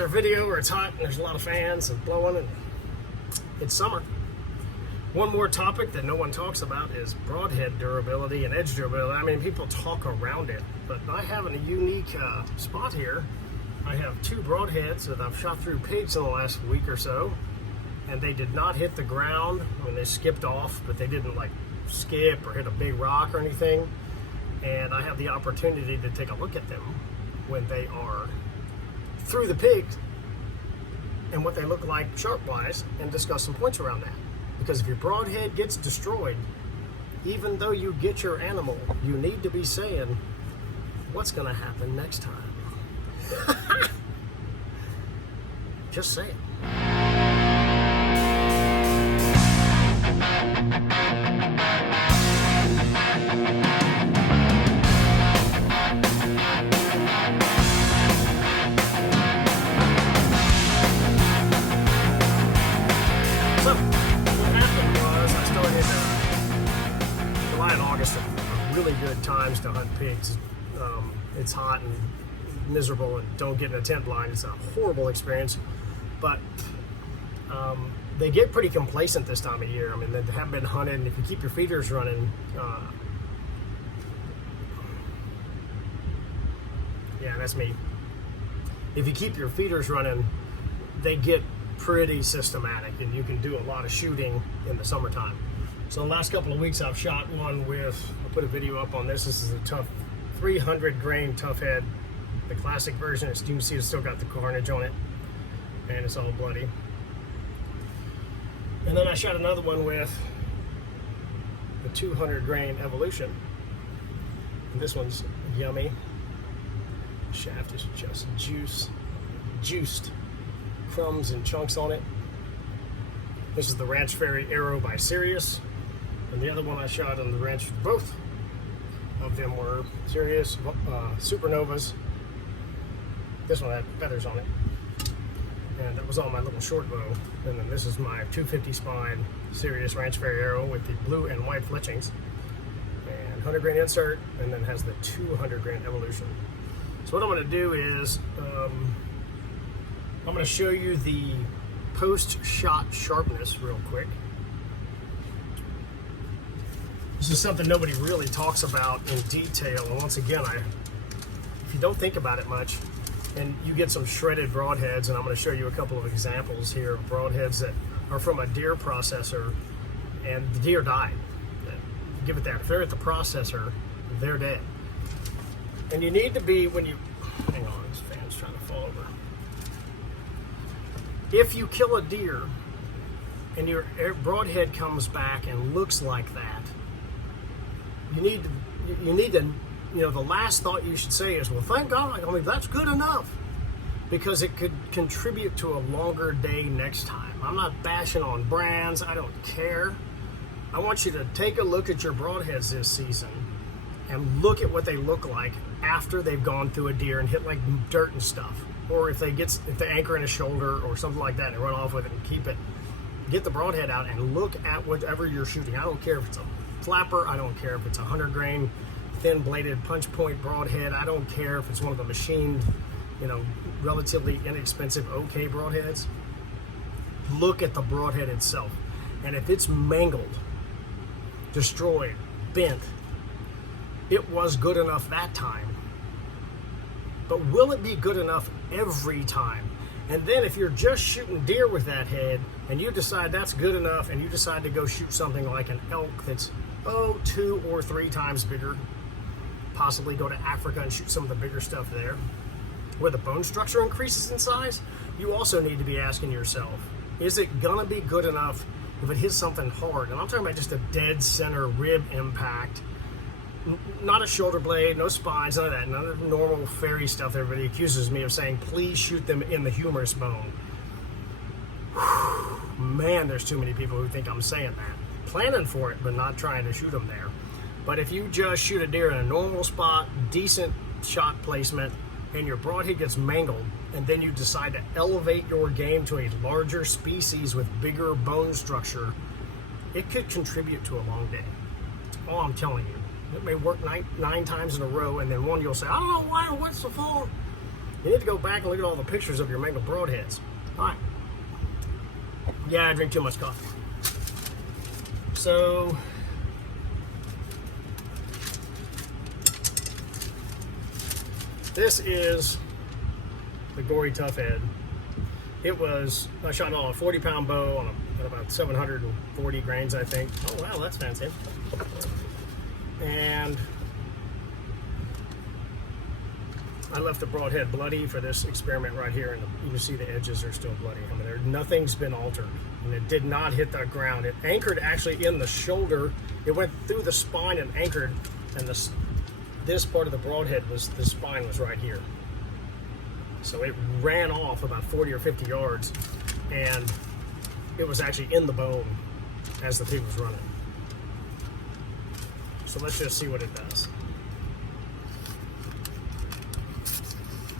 another video where it's hot and there's a lot of fans and blowing and it's summer. One more topic that no one talks about is broadhead durability and edge durability. I mean, people talk around it, but I have a unique spot here. I have two broadheads that I've shot through pigs in the last week or so, and they did not hit the ground. I mean, they skipped off, but they didn't like skip or hit a big rock or anything. And I have the opportunity to take a look at them when they are through the pigs and what they look like sharp-wise and discuss some points around that. Because if your broadhead gets destroyed, even though you get your animal, you need to be saying, what's going to happen next time? Just say it. So, what happened was I started July and August are really good times to hunt pigs. It's hot and miserable and don't get in a tent blind. It's a horrible experience, but they get pretty complacent this time of year. I mean, they haven't been hunted, and if you keep your feeders running, yeah, that's me. If you keep your feeders running, they get pretty systematic, and you can do a lot of shooting in the summertime. So the last couple of weeks I've shot one with, I'll put a video up on this. This is a tough 300 grain tough head, the classic version. As you can see, it's still got the carnage on it, and it's all bloody. And then I shot another one with the 200 grain evolution. And this one's yummy. The shaft is just juiced, crumbs and chunks on it. This is the Ranch Fairy Arrow by Sirius, and the other one I shot on the ranch, both of them were Sirius Supernovas. This one had feathers on it, and that was on my little short bow. And then this is my 250 spine Sirius Ranch Fairy Arrow with the blue and white fletchings, and 100 grain insert, and then has the 200 grain evolution. So what I'm going to do is I'm going to show you the post-shot sharpness real quick. This is something nobody really talks about in detail, and once again, if you don't think about it much, and you get some shredded broadheads, and I'm going to show you a couple of examples here of broadheads that are from a deer processor, and the deer died. Give it that. If they're at the processor, they're dead. And you need to be, when you, hang on, this fan's trying to fall over. If you kill a deer and your broadhead comes back and looks like that, you need to, the last thought you should say is, well, thank God, I mean, that's good enough, because it could contribute to a longer day next time. I'm not bashing on brands, I don't care. I want you to take a look at your broadheads this season and look at what they look like after they've gone through a deer and hit like dirt and stuff. Or if they anchor in a shoulder or something like that and run off with it and keep it, get the broadhead out and look at whatever you're shooting. I don't care if it's a flapper, I don't care if it's a 100 grain thin bladed punch point broadhead, I don't care if it's one of the machined, relatively inexpensive OK broadheads. Look at the broadhead itself. And if it's mangled, destroyed, bent, it was good enough that time. But will it be good enough every time? And then if you're just shooting deer with that head and you decide that's good enough and you decide to go shoot something like an elk that's 2 or 3 times bigger, possibly go to Africa and shoot some of the bigger stuff there, where the bone structure increases in size, you also need to be asking yourself, is it gonna be good enough if it hits something hard? And I'm talking about just a dead center rib impact, not a shoulder blade, no spines, none of that, none of the normal fairy stuff everybody accuses me of saying, please shoot them in the humerus bone. Whew, man, there's too many people who think I'm saying that. Planning for it, but not trying to shoot them there. But if you just shoot a deer in a normal spot, decent shot placement, and your broadhead gets mangled, and then you decide to elevate your game to a larger species with bigger bone structure, it could contribute to a long day. That's all I'm telling you. It may work nine times in a row, and then one you'll say, I don't know why or what's the fault. You need to go back and look at all the pictures of your mangled broadheads. All right. Yeah, I drink too much coffee. So, this is the Gory Tough Head. It was, I shot it on a 40-pound bow on about 740 grains, I think. Oh, wow, that's fancy. And I left the broadhead bloody for this experiment right here, and you can see the edges are still bloody. I mean, nothing's been altered, and it did not hit the ground. It anchored actually in the shoulder. It went through the spine and anchored, and this part of the broadhead the spine was right here. So it ran off about 40 or 50 yards, and it was actually in the bone as the pig was running. So let's just see what it does.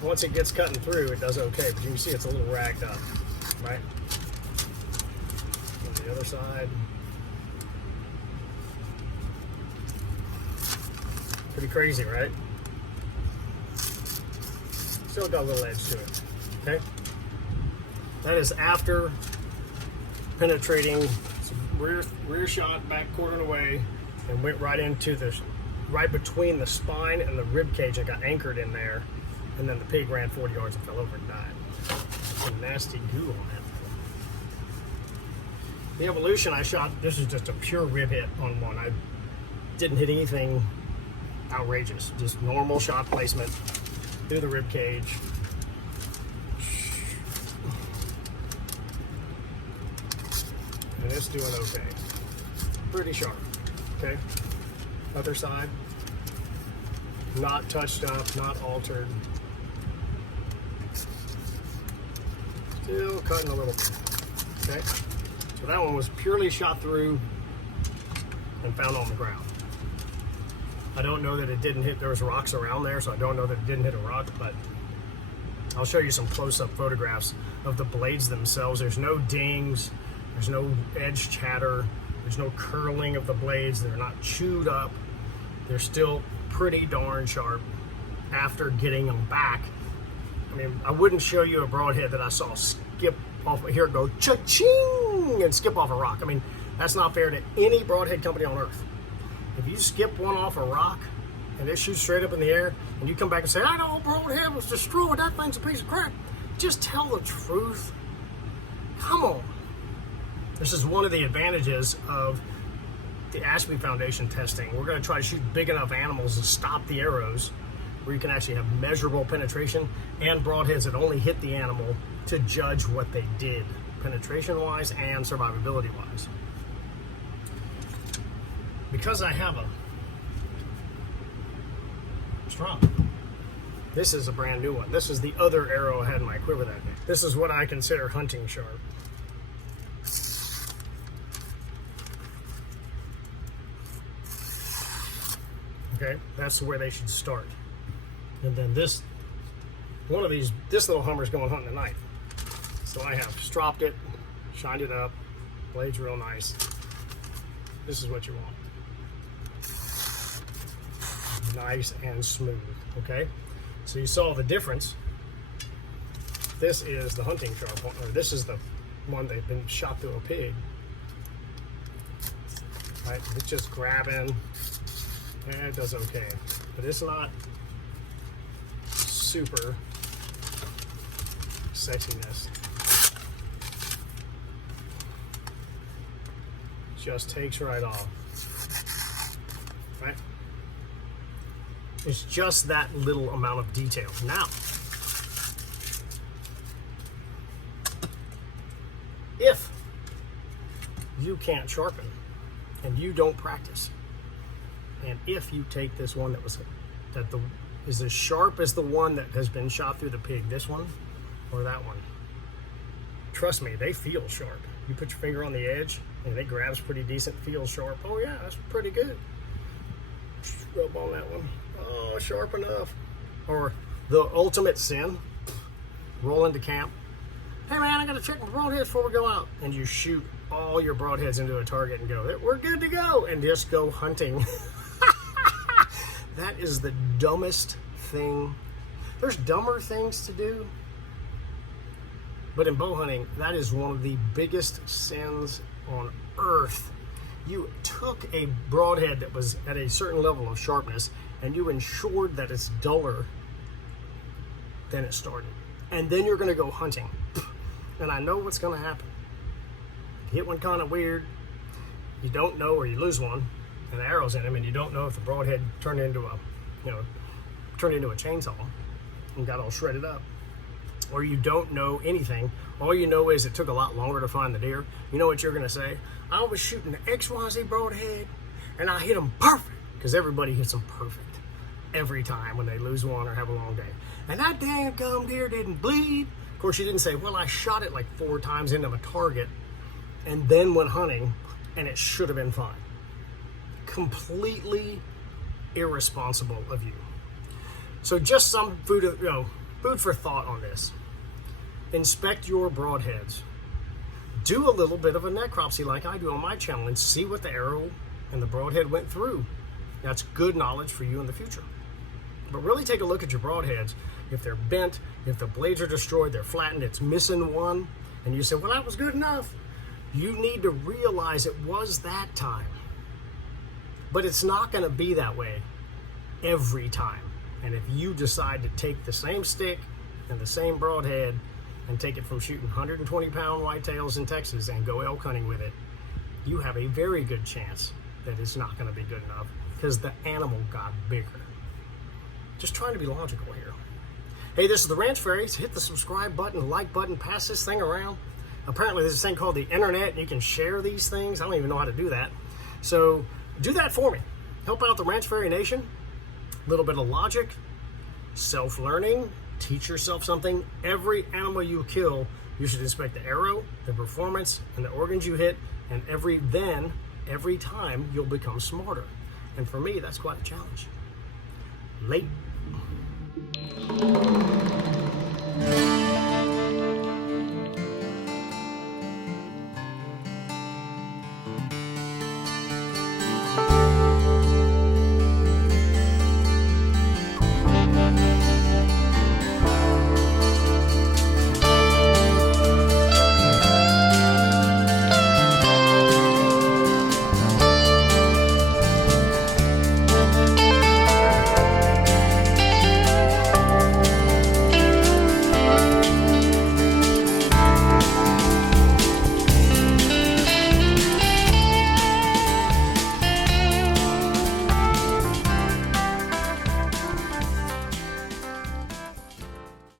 Once it gets cutting through, it does okay, but you can see it's a little ragged up, right? On the other side. Pretty crazy, right? Still got a little edge to it, okay? That is after penetrating rear shot, back quartering away, and went right into right between the spine and the rib cage and got anchored in there. And then the pig ran 40 yards and fell over and died. Some nasty goo on that. The evolution I shot, this is just a pure rib hit on one. I didn't hit anything outrageous, just normal shot placement through the rib cage. And it's doing okay. Pretty sharp, okay? Other side, not touched up, not altered. Still cutting a little bit, okay? So that one was purely shot through and found on the ground. I don't know that it didn't hit, there was rocks around there, so I don't know that it didn't hit a rock, but I'll show you some close-up photographs of the blades themselves. There's no dings, there's no edge chatter, there's no curling of the blades, they're not chewed up. They're still pretty darn sharp after getting them back. I mean, I wouldn't show you a broadhead that I saw skip off, here it go, cha-ching, and skip off a rock. I mean, that's not fair to any broadhead company on earth. If you skip one off a rock and it shoots straight up in the air, and you come back and say, I know broadhead was destroyed, that thing's a piece of crap, just tell the truth. Come on. This is one of the advantages of the Ashby Foundation testing. We're going to try to shoot big enough animals to stop the arrows, where you can actually have measurable penetration and broadheads that only hit the animal to judge what they did, penetration-wise and survivability-wise. Because I have a strop, this is a brand new one. This is the other arrow I had in my quiver that day. This is what I consider hunting sharp. Okay, that's where they should start. And then this little Hummer's going hunting tonight. So I have stropped it, shined it up, blades real nice. This is what you want. Nice and smooth, okay? So you saw the difference. This is the hunting sharp one, or this is the one they've been shot through a pig. Right, it's just grabbing. Yeah, it does okay, but it's not super sexiness. Just takes right off, right? It's just that little amount of detail. Now, if you can't sharpen and you don't practice, and if you take this one that is as sharp as the one that has been shot through the pig, this one or that one, trust me, they feel sharp. You put your finger on the edge and it grabs pretty decent, feels sharp. Oh yeah, that's pretty good. Rub on that one. Oh, sharp enough. Or the ultimate sin, roll into camp. Hey man, I gotta check my broadheads before we go out. And you shoot all your broadheads into a target and go, we're good to go, and just go hunting. That is the dumbest thing There's dumber things to do, but in bow hunting, that is one of the biggest sins on earth. You took a broadhead that was at a certain level of sharpness and you ensured that it's duller than it started. And then you're going to go hunting. And I know what's going to happen. You hit one kind of weird, you don't know, or you lose one, and the arrow's in him, and you don't know if the broadhead turned into a chainsaw and got all shredded up. Or you don't know anything. All you know is it took a lot longer to find the deer. You know what you're going to say? I was shooting the XYZ broadhead and I hit them perfect, because everybody hits them perfect every time when they lose one or have a long day. And that dang gum deer didn't bleed. Of course, you didn't say, well, I shot it like 4 times into a target and then went hunting and it should have been fine. Completely irresponsible of you. So just some food for thought on this. Inspect your broadheads. Do a little bit of a necropsy like I do on my channel and see what the arrow and the broadhead went through. That's good knowledge for you in the future. But really take a look at your broadheads. If they're bent, if the blades are destroyed, they're flattened, it's missing one, and you say, well, that was good enough. You need to realize it was that time. But it's not going to be that way every time. And if you decide to take the same stick and the same broadhead and take it from shooting 120-pound whitetails in Texas and go elk hunting with it, you have a very good chance that it's not going to be good enough because the animal got bigger. Just trying to be logical here. Hey, this is the Ranch Fairies. Hit the subscribe button, like button, pass this thing around. Apparently there's this thing called the internet and you can share these things. I don't even know how to do that. So do that for me. Help out the Ranch Fairy Nation. A little bit of logic, self-learning, teach yourself something. Every animal you kill, you should inspect the arrow, the performance, and the organs you hit, and every time you'll become smarter. And for me, that's quite a challenge. Late.